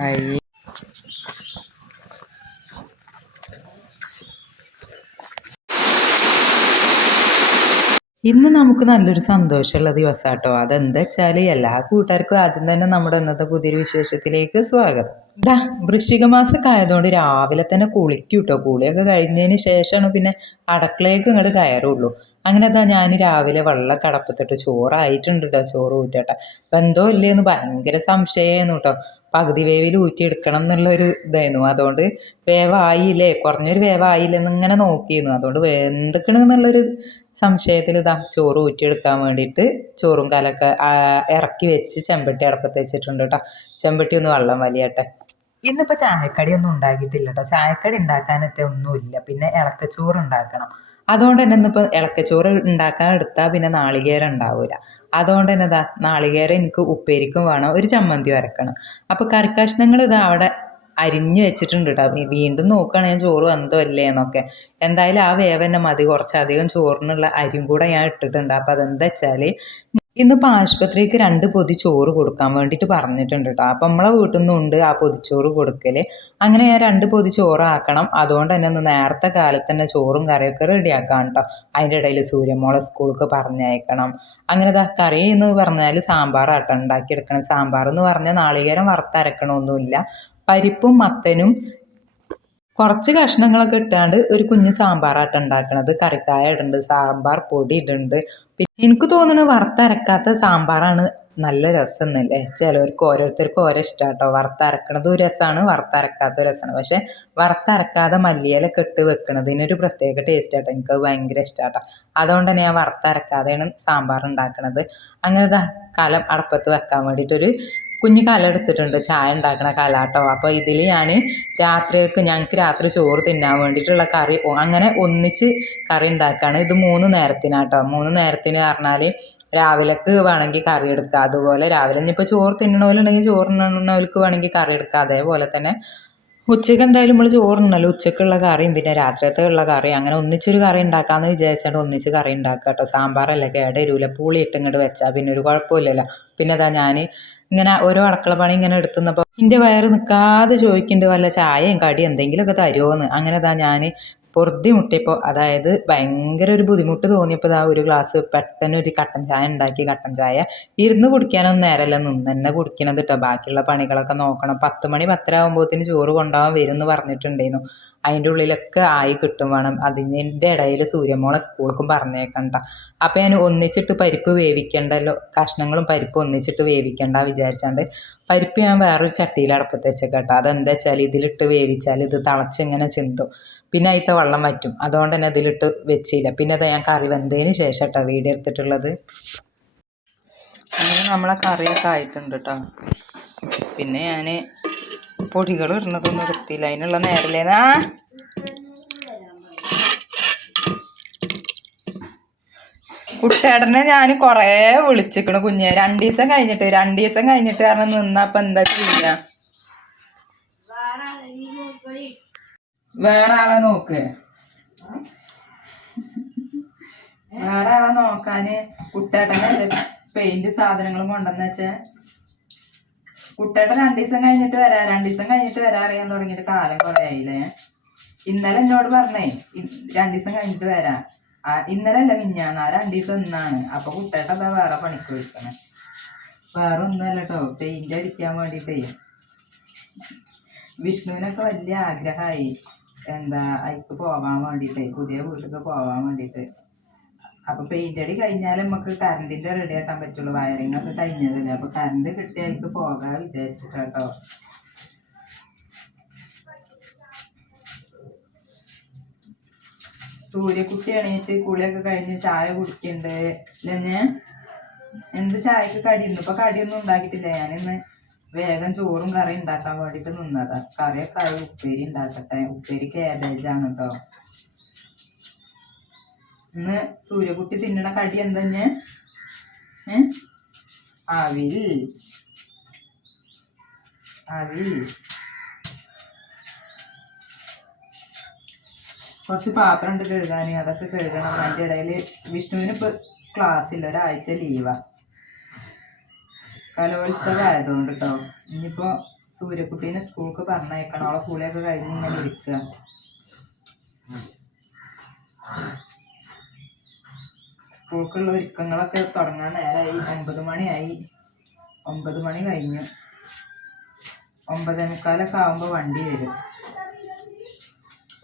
അയ്യ ഇന്ന് നമുക്ക് നല്ലൊരു സന്തോഷമുള്ള ദിവസം കേട്ടോ അതെന്താ വെച്ചാൽ എല്ലാ കൂട്ടുകാർക്കും ആദ്യം തന്നെ നമ്മുടെ ഇന്നത്തെ പുതിയൊരു വിശേഷത്തിലേക്ക് സ്വാഗതം. ദാ വൃശ്ചിക ആയതുകൊണ്ട് രാവിലെ തന്നെ കുളിക്കും കേട്ടോ കുളിയൊക്കെ കഴിഞ്ഞതിന് ശേഷമാണ് പിന്നെ അടുക്കളയിലേക്ക് ഇങ്ങോട്ട് കയറുള്ളൂ. അങ്ങനെ അതാ ഞാൻ രാവിലെ വെള്ളം കടപ്പത്തിട്ട് ചോറായിട്ടുണ്ട് കേട്ടോ ചോറ് ഊറ്റട്ടെ. എന്തോ ഇല്ലേന്ന് ഭയങ്കര സംശയമായിരുന്നു കേട്ടോ പകുതി വേവിൽ ഊറ്റിയെടുക്കണം എന്നുള്ളൊരു ഇതായിരുന്നു. അതുകൊണ്ട് വേവായില്ലേ കുറഞ്ഞൊരു വേവായില്ലെന്ന് ഇങ്ങനെ നോക്കിയിരുന്നു. അതുകൊണ്ട് എന്തൊക്കെയാണ് എന്നുള്ളൊരു സംശയത്തിൽ ഇതാ ചോറ് ഊറ്റിയെടുക്കാൻ വേണ്ടിയിട്ട് ചോറും കാലൊക്കെ ഇറക്കി വെച്ച് ചെമ്പട്ടി അടപ്പത്ത് വെച്ചിട്ടുണ്ട് കേട്ടോ ചെമ്പട്ടി ഒന്ന് വെള്ളം വലിയട്ടെ. ഇന്നിപ്പോൾ ചായക്കടി ഒന്നും ഉണ്ടാക്കിയിട്ടില്ല കേട്ടോ ചായക്കടി ഉണ്ടാക്കാനൊക്കെ ഒന്നുമില്ല. പിന്നെ ഇളക്കച്ചോറ് ഉണ്ടാക്കണം. അതുകൊണ്ട് തന്നെ ഇന്നിപ്പോൾ ഇളക്കച്ചോറ് ഉണ്ടാക്കാൻ എടുത്താൽ പിന്നെ നാളികേരം ഉണ്ടാവില്ല അതുകൊണ്ട് തന്നെ ഇതാ നാളികേരം എനിക്ക് ഉപ്പേരിക്കും വേണം ഒരു ചമ്മന്തി വരക്കണം. അപ്പോൾ കറിക്കഷ്ണങ്ങൾ ഇതാ അവിടെ അരിഞ്ഞു വെച്ചിട്ടുണ്ട് കേട്ടോ വീണ്ടും നോക്കുകയാണ് ഞാൻ ചോറ് എന്തോ അല്ലേ എന്നൊക്കെ. എന്തായാലും ആ വേവ് മതി. കുറച്ചധികം ചോറിനുള്ള അരിയും കൂടെ ഞാൻ ഇട്ടിട്ടുണ്ട്. അപ്പോൾ അതെന്താ വെച്ചാൽ ഇന്നിപ്പോൾ ആശുപത്രിക്ക് രണ്ട് പൊതി ചോറ് കൊടുക്കാൻ വേണ്ടിയിട്ട് പറഞ്ഞിട്ടുണ്ട് കേട്ടോ അപ്പം നമ്മളെ വീട്ടിൽ നിന്നും ഉണ്ട് ആ പൊതിച്ചോറ് കൊടുക്കൽ അങ്ങനെ ഞാൻ രണ്ട് പൊതി ചോറ് ആക്കണം അതുകൊണ്ട് തന്നെ ഒന്ന് നേരത്തെ കാലത്ത് തന്നെ ചോറും കറിയൊക്കെ റെഡിയാക്കാം കേട്ടോ അതിന്റെ ഇടയിൽ സൂര്യമോളെ സ്കൂൾക്ക് പറഞ്ഞയക്കണം. അങ്ങനെ കറി എന്ന് പറഞ്ഞാൽ സാമ്പാർ സാമ്പാറാട്ടോ ഉണ്ടാക്കിയെടുക്കണം സാമ്പാർ എന്ന് പറഞ്ഞാൽ നാളികേരം വറുത്തരക്കണമൊന്നുമില്ല പരിപ്പും മത്തനും കുറച്ച് കഷ്ണങ്ങളൊക്കെ ഇട്ടാണ്ട് ഒരു കുഞ്ഞ് സാമ്പാറാട്ടം ഉണ്ടാക്കണത്. കറിക്കായ ഇടുന്നുണ്ട് സാമ്പാർ പൊടി ഇടുന്നുണ്ട് എനിക്ക് തോന്നുന്നത് വറുത്തരക്കാത്ത സാമ്പാറാണ് നല്ല രസം എന്നല്ലേ ചിലവർക്ക് ഓരോരുത്തർക്കും ഓരോ ഇഷ്ടമാട്ടോ വറുത്തരക്കണതും രസമാണ് വറുത്തരക്കാത്തതും രസമാണ് പക്ഷേ വറുത്തരക്കാതെ മല്ലിയിലൊക്കെ ഇട്ട് വെക്കണതിനൊരു പ്രത്യേക ടേസ്റ്റ് ആട്ടോ എനിക്ക് ഭയങ്കര ഇഷ്ടമാട്ടോ അതുകൊണ്ട് തന്നെ ഞാൻ വറുത്തരക്കാതെയാണ് സാമ്പാർ ഉണ്ടാക്കണത്. അങ്ങനെ കലം അടപ്പത്ത് വെക്കാൻ വേണ്ടിയിട്ടൊരു കുഞ്ഞ് കല എടുത്തിട്ടുണ്ട് ചായ ഉണ്ടാക്കണ കലാട്ടോ അപ്പോൾ ഇതിൽ ഞാൻ രാത്രിയൊക്കെ ഞങ്ങൾക്ക് രാത്രി ചോറ് തിന്നാൻ വേണ്ടിയിട്ടുള്ള കറി അങ്ങനെ ഒന്നിച്ച് കറി ഉണ്ടാക്കുകയാണ് ഇത് മൂന്ന് നേരത്തിനാട്ടോ. മൂന്ന് നേരത്തിന് പറഞ്ഞാൽ രാവിലേക്ക് വേണമെങ്കിൽ കറി എടുക്കുക അതുപോലെ രാവിലെ ഇനിയിപ്പോൾ ചോറ് തിന്നണോലുണ്ടെങ്കിൽ ചോറ് തിന്നണോൽക്ക് വേണമെങ്കിൽ കറി എടുക്കുക അതേപോലെ തന്നെ ഉച്ചയ്ക്ക് എന്തായാലും നമ്മൾ ചോറുണ്ടല്ലോ ഉച്ചയ്ക്കുള്ള കറിയും പിന്നെ രാത്രിയത്തെ ഉള്ള കറി. അങ്ങനെ ഒന്നിച്ചൊരു കറി ഉണ്ടാക്കാമെന്ന് വിചാരിച്ചാണ്ട് ഒന്നിച്ച് കറി ഉണ്ടാക്കുക കേട്ടോ സാമ്പാറല്ല കേടരൂല പുളി ഇട്ടിങ്ങോട്ട് വെച്ചാൽ പിന്നെ ഒരു കുഴപ്പമില്ലല്ലോ. പിന്നെ അതാ ഞാൻ ഇങ്ങനെ ഓരോ അടുക്കള പണി ഇങ്ങനെ എടുത്തുന്നപ്പോൾ എന്റെ വയറ് നിൽക്കാതെ ചോദിക്കുന്നുണ്ട് വല്ല ചായയും കടിയും എന്തെങ്കിലുമൊക്കെ തരുമോയെന്ന് അങ്ങനെ അതാ ഞാൻ പൊറുതി മുട്ടിയപ്പോൾ അതായത് ഭയങ്കര ഒരു ബുദ്ധിമുട്ട് തോന്നിയപ്പോൾ ആ ഒരു ഗ്ലാസ് പെട്ടെന്ന് ഒരു കട്ടൻ ചായ ഉണ്ടാക്കി കട്ടൻ ചായ ഇരുന്ന് കുടിക്കാനൊന്നും നേരമല്ല നിന്ന് തന്നെ കുടിക്കണത് കേട്ടോ ബാക്കിയുള്ള പണികളൊക്കെ നോക്കണം. പത്ത് മണി പത്തര ആകുമ്പോഴത്തേന് ചോറ് കൊണ്ടുപോകാൻ വരും എന്ന് പറഞ്ഞിട്ടുണ്ടായിരുന്നു അതിന്റെ ഉള്ളിലൊക്കെ ആയി കിട്ടും വേണം. അതിന്റെ ഇടയിൽ സൂര്യമോളെ സ്കൂൾക്കും പറഞ്ഞേക്കണ്ട. അപ്പോൾ ഞാൻ ഒന്നിച്ചിട്ട് പരിപ്പ് വേവിക്കണ്ടല്ലോ? കഷ്ണങ്ങളും പരിപ്പ് ഒന്നിച്ചിട്ട് വേവിക്കണ്ട വിചാരിച്ചാണ്ട്. പരിപ്പ് ഞാൻ വേറൊരു ചട്ടിയിൽ അടുപ്പത്ത് വെച്ചേക്കട്ടോ അതെന്താ വെച്ചാൽ ഇതിലിട്ട് വേവിച്ചാൽ ഇത് തിളച്ചിങ്ങനെ ചിന്തും. പിന്നെ അതിലത്തെ വെള്ളം വറ്റും. അതുകൊണ്ട് തന്നെ ഇതിലിട്ട് വെച്ചില്ല. പിന്നെ അത് ഞാൻ കറി വെന്തതിന് ശേഷം കേട്ടോ വീഡിയോ എടുത്തിട്ടുള്ളത്. അങ്ങനെ നമ്മളെ കറിയൊക്കെ ആയിട്ടുണ്ട് കേട്ടോ. പിന്നെ ഞാൻ പൊടികൾ ഇടുന്നതൊന്നും നിർത്തിയില്ല. അതിനുള്ള നേരല്ലേന്നാ? കുട്ടേടനെ ഞാൻ കുറേ വിളിച്ചിക്കണു കുഞ്ഞെ. രണ്ട് ദിവസം കഴിഞ്ഞിട്ട് രണ്ട് ദിവസം കഴിഞ്ഞിട്ട് കാരണം നിന്നപ്പം എന്താ ചെയ്യ? വേറെ ആളെ നോക്ക്. വേറെ ആളെ നോക്കാന് കുട്ടേട്ടനെ പെയിന്റ് സാധനങ്ങളും കൊണ്ടെന്ന് വെച്ചേ കുട്ടേട്ടൻ രണ്ടു ദിവസം കഴിഞ്ഞിട്ട് വരാ രണ്ടു ദിവസം കഴിഞ്ഞിട്ട് വരാ അറിയാൻ തുടങ്ങിയിട്ട് കാലം കുറെ ആയില്ലേ? ഇന്നലെ എന്നോട് പറഞ്ഞേ രണ്ടീസം രണ്ടു ദിവസം കഴിഞ്ഞിട്ട് വരാ. ഇന്നലെ അല്ല മിഞ്ഞാന്ന് ആ രണ്ടു ദിവസം ഇന്നാണ്. അപ്പൊ കുട്ടേട്ടൻ അതാ വേറെ പണിക്ക് വിളിക്കണേ വേറെ ഒന്നുമല്ല കേട്ടോ പെയിന്റ് അടിക്കാൻ വേണ്ടിട്ടേ. വിഷ്ണുവിനൊക്കെ വലിയ ആഗ്രഹമായി എന്താ അതിക്ക് പോകാൻ വേണ്ടിട്ടേ പുതിയ വീട്ടിലേക്ക് പോകാൻ വേണ്ടിയിട്ട് അപ്പൊ പെയിന്റ് അടി കഴിഞ്ഞാൽ നമുക്ക് കറണ്ടിന്റെ റെഡി ആക്കാൻ പറ്റുള്ളൂ. വയറിംഗ് ഒക്കെ കഴിഞ്ഞതല്ലേ അപ്പൊ കറണ്ട് കിട്ടി അതിക്ക് പോകാൻ വിചാരിച്ചിട്ടോ സൂര്യക്കുട്ടി എണീറ്റ് കുളിയൊക്കെ കഴിഞ്ഞ് ചായ കുടിക്കണ്ട്. ഇല്ലേ എന്ത് ചായക്ക് കടി? ഇന്നിപ്പോ കടിയൊന്നും ഉണ്ടാക്കിയിട്ടില്ല. ഞാനിന്ന് വേഗം ചോറും കറി ഉണ്ടാക്കാൻ വേണ്ടിട്ട് നിന്നതാ. കറിയൊക്കെ ആയി. ഉപ്പേരി ഉണ്ടാക്കട്ടെ. ഉപ്പേരി കാബേജാണ് കേട്ടോ ഇന്ന് സൂര്യകുട്ടി തിന്നണ കടി എന്തെഞ്ഞ് ഏ? അവിൽ. അവിൽ. കുറച്ച് പാത്രം ഉണ്ട് കഴുകാൻ അതൊക്കെ കഴുകണം. അതിന്റെ ഇടയിൽ വിഷ്ണുവിന് ഇപ്പോൾ ക്ലാസ് ഇല്ല ഒരാഴ്ച ലീവാ. കലോത്സവം ആയതുകൊണ്ട് കേട്ടോ ഇനിയിപ്പോൾ സൂര്യക്കുട്ടീനെ സ്കൂൾക്ക് പറഞ്ഞയക്കണം. അവളെ കൂടെയൊക്കെ കഴിഞ്ഞ് ഇങ്ങനെ ഇരിക്കുക സ്കൂൾക്കുള്ള ഒരുക്കങ്ങളൊക്കെ തുടങ്ങാൻ നേരമായി ഒമ്പത് മണിയായി. ഒമ്പത് മണി കഴിഞ്ഞു. ഒമ്പതേ മുക്കാലൊക്കെ ആകുമ്പോൾ വണ്ടി വരും.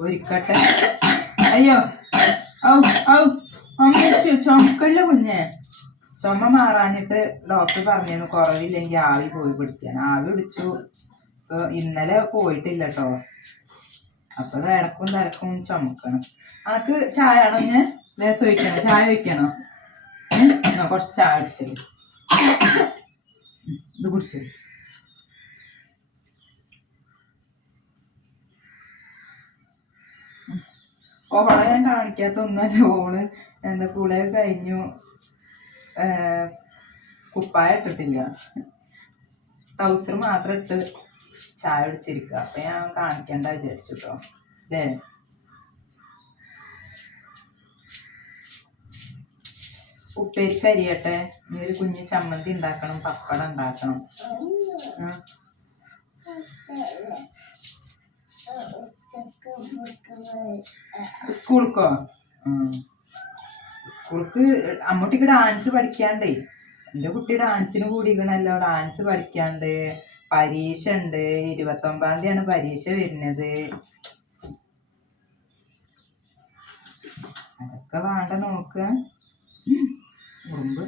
ഒരുക്കട്ടെ. അയ്യോ. ഔ ഔ. അമ്മച്ചു ചുമക്കല്ല കുഞ്ഞേ. ചുമ മാറാനിട്ട് ഡോക്ടർ പറഞ്ഞിരുന്നു കുറവില്ലെങ്കിൽ ആവി പോയി പിടിക്കാൻ. ആവി പിടിച്ചു. ഇപ്പൊ ഇന്നലെ പോയിട്ടില്ല കേട്ടോ അപ്പൊ ഇത് ഇടക്കും തലക്കും ചുമക്കണം. അനക്ക് ചായ ആണോ ഞാൻ ലേസം ഒഴിക്കണോ ചായ ഒഴിക്കണോ കുറച്ച് ചായ കുടിച്ചത് ഇത് കുടിച്ചത് ഓളെ ഞാൻ കാണിക്കാത്ത ഒന്നല്ല ഓൾ. എന്താ കുളിയൊക്കെ കഴിഞ്ഞു. കുപ്പായ ഇട്ടിട്ടില്ല. ട്രൗസർ മാത്രം ഇട്ട് ചായ ഒടിച്ചിരിക്കുക അപ്പൊ ഞാൻ കാണിക്കണ്ട വിചാരിച്ചു കേട്ടോ അല്ലേ ഉപ്പേരിക്ക് അരിയട്ടെ ഇനി ഒരു കുഞ്ഞ് ചമ്മന്തി ഉണ്ടാക്കണം പപ്പടം ഉണ്ടാക്കണം. സ്കൂൾക്കോ. സ്കൂൾക്ക് അമ്മൂട്ടിക്ക് ഡാൻസ് പഠിക്കാണ്ടേ. എന്റെ കുട്ടി ഡാൻസിന് കൂടിക്കണല്ലോ. ഡാൻസ് പഠിക്കാണ്ട്. പരീക്ഷ ഉണ്ട് ഇരുപത്തൊമ്പതാം തീയതിയാണ് പരീക്ഷ വരുന്നത്. അതൊക്കെ വേണ്ട നോക്കുക. ഉറുമ്പ്.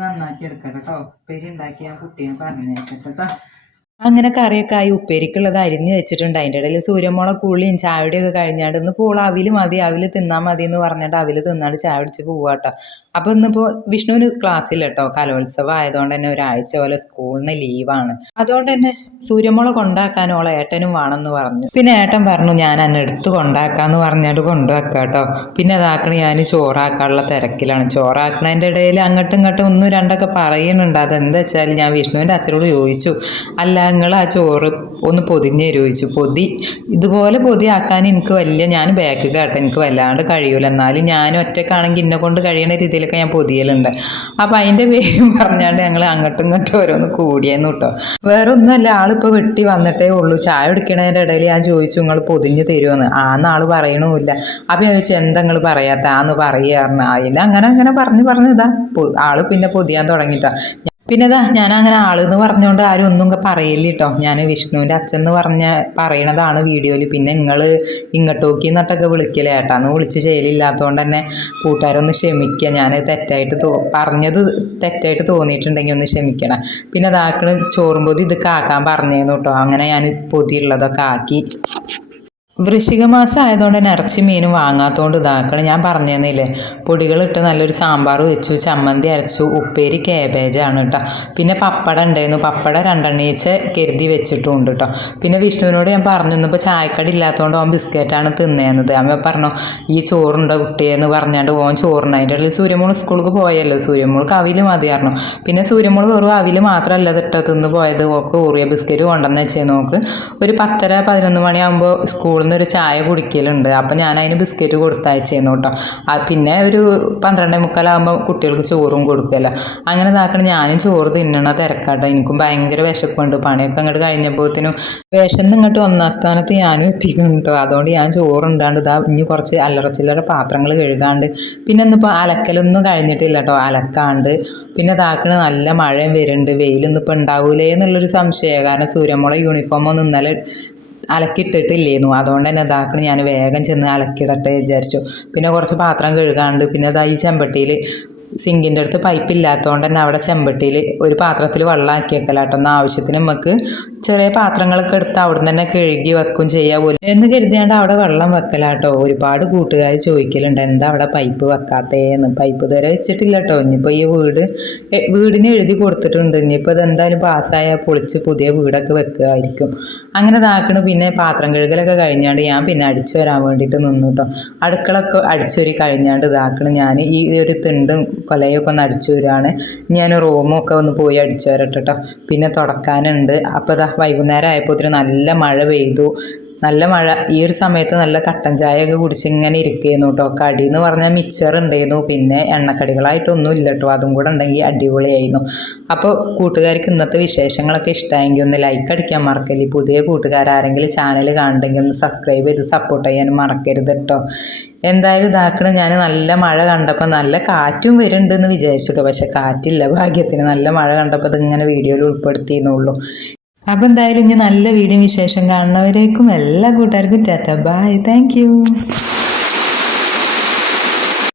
നന്നാക്കി എടുക്കട്ടെ കേട്ടോ ഉപ്പേരി ഉണ്ടാക്കി ഞാൻ പറഞ്ഞേക്കട്ടെ കേട്ടോ അങ്ങനെ കറിയൊക്കെ ആയി ഉപ്പേരിക്കുള്ളത് അരിഞ്ഞ് വെച്ചിട്ടുണ്ട്. അതിന്റെ ഇടയിൽ സൂര്യമുളക് കുളിയും ചായയുടെയൊക്കെ കഴിഞ്ഞാണ്ട് ഇന്ന് പൂളാവിൽ മതി. അവിൽ തിന്നാൽ മതി എന്ന് പറഞ്ഞിട്ട് അവിൽ തിന്നാണ്ട് ചായ കുടിച്ച് പോവാ കേട്ടോ അപ്പോൾ ഇന്നിപ്പോൾ വിഷ്ണുവിന് ക്ലാസ്സില്ല കേട്ടോ കലോത്സവം ആയതുകൊണ്ട് തന്നെ ഒരാഴ്ച പോലെ സ്കൂളിന് ലീവാണ്. അതുകൊണ്ട് തന്നെ സൂര്യമുളക് കൊണ്ടാക്കാൻ ഓളെ ഏട്ടനും വേണമെന്ന് പറഞ്ഞു. പിന്നെ ഏട്ടൻ പറഞ്ഞു ഞാൻ എന്നെ എടുത്ത് കൊണ്ടാക്കാന്ന് പറഞ്ഞാണ്ട് കൊണ്ടുവെക്കാം കേട്ടോ പിന്നെ അതാക്കണ ഞാൻ ചോറാക്കാനുള്ള തിരക്കിലാണ്. ചോറാക്കണതിന്റെ ഇടയിൽ അങ്ങോട്ടും ഇങ്ങോട്ടും ഒന്നും രണ്ടൊക്കെ പറയുന്നുണ്ട്. അതെന്താ വെച്ചാൽ ഞാൻ വിഷ്ണുവിന്റെ അച്ഛനോട് ചോദിച്ചു അല്ല നിങ്ങൾ ആ ചോറ് ഒന്ന് പൊതിഞ്ഞ് ചോദിച്ചു. പൊതി ഇതുപോലെ പൊതി ആക്കാൻ എനിക്ക് വലിയ ഞാൻ ബാക്ക് കേട്ടോ എനിക്ക് വല്ലാണ്ട് കഴിയൂല. എന്നാലും ഞാൻ ഒറ്റക്കാണെങ്കിൽ എന്നെ കൊണ്ട് കഴിയണ രീതിയിലൊക്കെ ഞാൻ പൊതിയലുണ്ട്. അപ്പം അതിന്റെ പേരും പറഞ്ഞാണ്ട് ഞങ്ങൾ അങ്ങോട്ടും ഇങ്ങോട്ടും ഓരോന്ന് കൂടിയെന്ന് കേട്ടോ വേറെ ഒന്നുമല്ല ആളിപ്പോൾ വെട്ടി വന്നിട്ടേ ഉള്ളൂ. ചായ എടുക്കണതിന്റെ ഇടയിൽ ഞാൻ ചോദിച്ചു നിങ്ങൾ പൊതിഞ്ഞ് തരുമെന്ന് ആന്ന് ആൾ പറയണമില്ല. അപ്പം ഞാൻ ചോദിച്ചു എന്താ നിങ്ങൾ പറയാത്ത? ആന്ന് പറയാറുണ്ട് അതിൽ അങ്ങനെ അങ്ങനെ പറഞ്ഞ് പറഞ്ഞ് ഇതാ പൊ- ആൾ പിന്നെ പൊതിയാൻ തുടങ്ങിയിട്ടാ പിന്നെ ഇതാ ഞാൻ അങ്ങനെ ആളെന്ന് പറഞ്ഞുകൊണ്ട് ആരും ഒന്നും പറയില്ല കേട്ടോ ഞാൻ വിഷ്ണുവിന്റെ അച്ഛൻ എന്ന് പറഞ്ഞ പറയണതാണ് വീഡിയോയിൽ പിന്നെ നിങ്ങൾ ഇങ്ങോട്ട് നോക്കി എന്നിട്ടൊക്കെ വിളിക്കലേ ഏട്ടാന്ന് വിളിച്ച് ശൈലില്ലാത്തതുകൊണ്ട് തന്നെ കൂട്ടുകാരൊന്ന് ക്ഷമിക്കുക ഞാൻ തെറ്റായിട്ട് തോ പറഞ്ഞത് തെറ്റായിട്ട് തോന്നിയിട്ടുണ്ടെങ്കിൽ ഒന്ന് ക്ഷമിക്കണം. പിന്നെ അതാക്കണ് ചോറും ഇത് കാക്കാൻ പറഞ്ഞേന്നു കേട്ടോ അങ്ങനെ ഞാൻ പൊതിയുള്ളതൊക്കെ ആക്കി. വൃശ്ചിക മാസം ആയതുകൊണ്ട് തന്നെ ഇറച്ചി മീനും വാങ്ങാത്തതുകൊണ്ട് ഇതാക്കണം. ഞാൻ പറഞ്ഞു തന്നില്ലേ പൊടികളിട്ട് നല്ലൊരു സാമ്പാർ വെച്ചു ചമ്മന്തി അരച്ചു ഉപ്പേരി കേബേജാണ് കേട്ടോ. പിന്നെ പപ്പടം ഉണ്ടായിരുന്നു. പപ്പടം രണ്ടെണ്ണ വെച്ച് കരുതി വെച്ചിട്ടുണ്ട് കേട്ടോ. പിന്നെ വിഷ്ണുവിനോട് ഞാൻ പറഞ്ഞു ഇന്നിപ്പോൾ ചായക്കടി ഇല്ലാത്തതുകൊണ്ട് ഓൻ ബിസ്ക്കറ്റാണ് തിന്നേന്നത്. അമ്മ പറഞ്ഞു ഈ ചോറുണ്ടോ കുട്ടിയെന്ന് പറഞ്ഞാണ്ട് ഓൻ ചോറുണ്ട് അതിന്റെ ഇടയിൽ സൂര്യമോൾ സ്കൂൾക്ക് പോയല്ലോ. സൂര്യമോൾക്ക് അവിൽ മതിയായിരുന്നു പിന്നെ സൂര്യമോൾ വെറും അവിൽ മാത്രമല്ല ഇട്ടോ തിന്ന് പോയത്. ഓക്ക് ഊറിയ ബിസ്ക്കറ്റ് കൊണ്ടുവന്ന് വെച്ചേ നോക്ക് ഒരു പത്തര പതിനൊന്ന് മണിയാകുമ്പോൾ സ്കൂളിൽ നിന്ന് ഒരു ചായ കുടിക്കലുണ്ട്. അപ്പം ഞാൻ അതിന് ബിസ്ക്കറ്റ് കൊടുത്തയച്ചേന്നു കേട്ടോ പിന്നെ ഒരു പന്ത്രണ്ടേ മുക്കാലാകുമ്പോൾ കുട്ടികൾക്ക് ചോറും കൊടുക്കല്ല അങ്ങനെ ഇതാക്കണം ഞാനും ചോറ് തിന്നണ തിരക്കാട്ടോ. എനിക്കും ഭയങ്കര വിശപ്പുണ്ട്. പണിയൊക്കെ അങ്ങോട്ട് കഴിഞ്ഞപ്പോഴത്തേനും വിശന്ന് ഇങ്ങോട്ട് ഒന്നാം സ്ഥാനത്ത് ഞാനും എത്തിക്കുന്നു കേട്ടോ അതുകൊണ്ട് ഞാൻ ചോറുണ്ടാണ്ട് ഇതാ ഇനി കുറച്ച് അല്ലറച്ചില്ലറ പാത്രങ്ങൾ കഴുകാണ്ട് പിന്നെ ഇന്നിപ്പോൾ അലക്കലൊന്നും കഴിഞ്ഞിട്ടില്ല കേട്ടോ അലക്കാണ്ട് പിന്നെ ഇതാക്കണ നല്ല മഴയും വരുന്നുണ്ട് വെയിലൊന്നും ഇപ്പോൾ ഉണ്ടാവൂലേ എന്നുള്ളൊരു സംശയം. കാരണം സൂര്യമുള യൂണിഫോമൊന്നും ഇന്നലെ അലക്കിയിട്ടിട്ടില്ലേന്നു. അതുകൊണ്ട് തന്നെ ഇതാക്കണ ഞാൻ വേഗം ചെന്ന് അലക്കിയിടട്ടെ വിചാരിച്ചു. പിന്നെ കുറച്ച് പാത്രം കഴുകാണ്ട് പിന്നെ ഇതാ ഈ ചെമ്പട്ടിയിൽ സിങ്കിന്റെ അടുത്ത് പൈപ്പ് ഇല്ലാത്തതുകൊണ്ട് തന്നെ അവിടെ ചെമ്പട്ടിയിൽ ഒരു പാത്രത്തിൽ വെള്ളം ആക്കി വെക്കലാട്ടോ ആവശ്യത്തിന് നമുക്ക് ചെറിയ പാത്രങ്ങളൊക്കെ എടുത്ത് അവിടെ തന്നെ കഴുകി വെക്കും ചെയ്യാ പോലും. എന്ന് കരുതിയാണ്ട് അവിടെ വെള്ളം വെക്കലാട്ടോ ഒരുപാട് കൂട്ടുകാർ ചോദിക്കലുണ്ട് എന്താ അവിടെ പൈപ്പ് വെക്കാത്തേന്ന്? പൈപ്പ് ഇതുവരെ വെച്ചിട്ടില്ല കേട്ടോ ഇനിയിപ്പോൾ ഈ വീട് വീടിന് എഴുതി കൊടുത്തിട്ടുണ്ട്. ഇനിയിപ്പോൾ ഇതെന്തായാലും പാസ്സായാൽ പൊളിച്ച് പുതിയ വീടൊക്കെ വെക്കുകയായിരിക്കും അങ്ങനെ ഇതാക്കണ്. പിന്നെ പാത്രം കഴുകലൊക്കെ കഴിഞ്ഞാണ്ട് ഞാൻ പിന്നെ അടിച്ചു വരാൻ വേണ്ടിയിട്ട് നിന്നു കേട്ടോ അടുക്കളൊക്കെ അടിച്ചൊരു കഴിഞ്ഞാണ്ട് ഇതാക്കണ്. ഞാൻ ഈ ഒരു തിണ്ടും കൊലയൊക്കെ ഒന്ന് അടിച്ചു വരികയാണ് ഞാൻ റൂമൊക്കെ ഒന്ന് പോയി അടിച്ചു വരട്ടെ കേട്ടോ പിന്നെ തുടക്കാനുണ്ട്. അപ്പോൾ ഇതാ വൈകുന്നേരം ആയപ്പോൾ നല്ല മഴ പെയ്തു. നല്ല മഴ. ഈ ഒരു സമയത്ത് നല്ല കട്ടൻ ചായയൊക്കെ കുടിച്ച് ഇങ്ങനെ ഇരിക്കുന്നു കേട്ടോ കടി എന്ന് പറഞ്ഞാൽ മിച്ചർ ഉണ്ടായിരുന്നു പിന്നെ എണ്ണക്കടികളായിട്ടൊന്നും ഇല്ല കേട്ടോ അതും കൂടെ ഉണ്ടെങ്കിൽ അടിപൊളിയായിരുന്നു. അപ്പോൾ കൂട്ടുകാർക്ക് ഇന്നത്തെ വിശേഷങ്ങളൊക്കെ ഇഷ്ടമായെങ്കിൽ ഒന്ന് ലൈക്ക് അടിക്കാൻ മറക്കല്ലേ. പുതിയ കൂട്ടുകാരാരെങ്കിലും ചാനൽ കാണുണ്ടെങ്കിൽ ഒന്ന് സബ്സ്ക്രൈബ് ചെയ്ത് സപ്പോർട്ട് ചെയ്യാൻ മറക്കരുത് കേട്ടോ എന്തായാലും ഇതാക്കണം ഞാൻ നല്ല മഴ കണ്ടപ്പോൾ നല്ല കാറ്റും വരുന്നുണ്ടെന്ന് വിചാരിച്ചിട്ടോ പക്ഷെ കാറ്റില്ല. ഭാഗ്യത്തിന് നല്ല മഴ കണ്ടപ്പോൾ ഇതിങ്ങനെ വീഡിയോയിൽ ഉൾപ്പെടുത്തിയെന്നുള്ളൂ അപ്പോൾ എന്തായാലും ഇനി നല്ല വീഡിയോ വിശേഷം കാണുന്നവരേക്കും എല്ലാ കൂട്ടുകാർക്കും ടാറ്റ ബൈ താങ്ക്